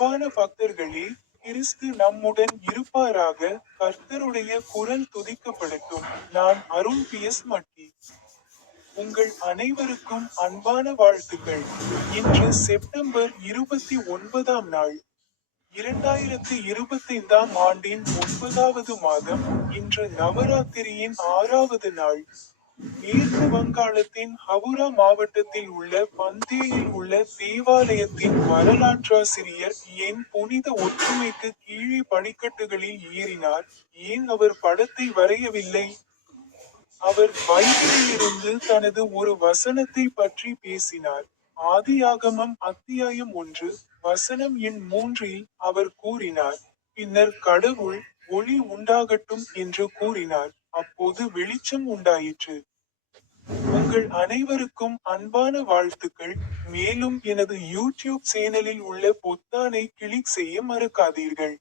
அன்பான பக்தர்களே கிறிஸ்து நம்முடன் இருப்பாராக கர்த்தருடைய குரல் துதிக்கப்படட்டும். நான் அருண் பி. எஸ். மட்டி உங்கள் அனைவருக்கும் அன்பான வாழ்த்துக்கள். இன்று செப்டம்பர் இருபத்தி ஒன்பதாம் நாள் இரண்டாயிரத்தி இருபத்தைந்தாம் ஆண்டின் ஒன்பதாவது மாதம் இன்று நவராத்திரியின் ஆறாவது நாள். மேற்கு வங்காளத்தின் ஹவுரா மாவட்டத்தில் உள்ள பந்தேயில் உள்ள தேவாலயத்தின் வரலாற்றாசிரியர் ஏன் புனித ஒற்றுமைக்கு கீழே படிக்கட்டுகளில் ஏறினார். ஏன் அவர் படத்தை வரையவில்லை? அவர் பைபிளிலிருந்து தனது ஒரு வசனத்தை பற்றி பேசினார். ஆதியாகமம் அத்தியாயம் ஒன்று வசனம் எண் மூன்றில் அவர் கூறினார் பின்னர் கடவுள் ஒளி உண்டாகட்டும் என்று கூறினார். அப்போது வெளிச்சம் உண்டாயிற்று. உங்கள் அனைவருக்கும் அன்பான வாழ்த்துக்கள். மேலும் எனது யூடியூப் சேனலில் உள்ள பொத்தானை கிளிக் செய்ய மறக்காதீர்கள்.